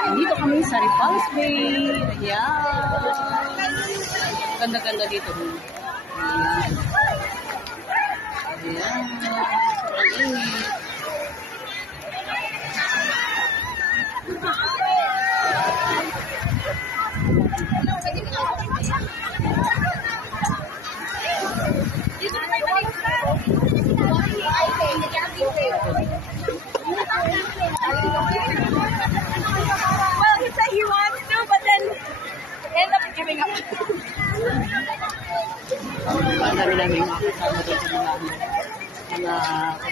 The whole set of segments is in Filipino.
Dito kami sa Repulse Bay. Ayan. Ganda-ganda dito. Ayan. Ayan. Sobrang init. Well, he said he wants to, but then end up giving up. Ang dami namin mga kasama dito mga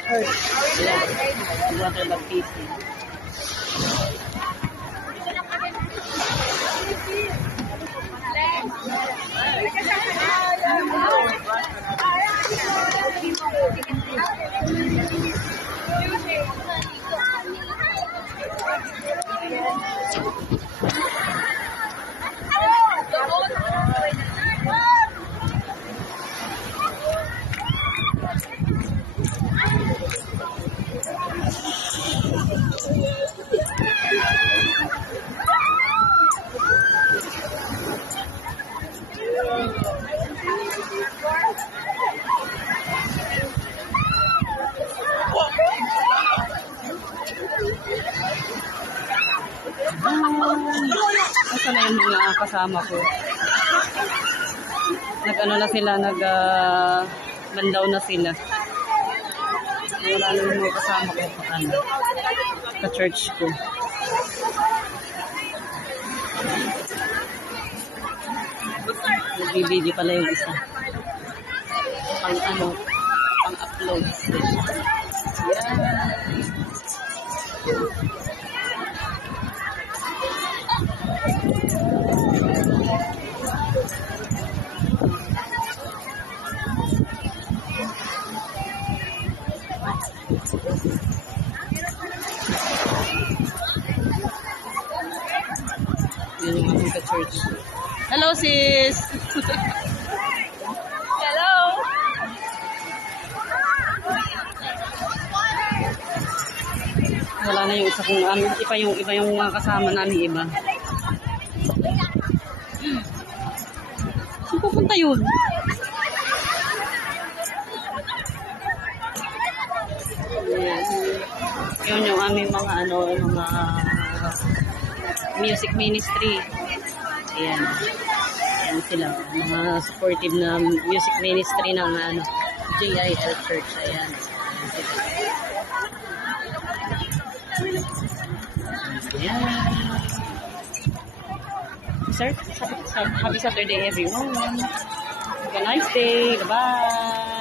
church. Ayan. Water baptism. Asa na yung mga kasama ko? Nag-ano na sila, nag-bandaw na sila. Wala na yung mga kasama ko ka-church ko. Nagbibideo pala yung isa. Pang-upload. Church. Hello, sis! Hello! Wala na yung isa kong iba yung mga kasama namin iba. Saan pupunta yun? Yun yung aming mga mga music ministry. Ayan. Ayan sila. Mga supportive na music ministry ng JIL Church. Ayan. Ayan. Sir, happy Saturday everyone. Have a nice day. Bye-bye.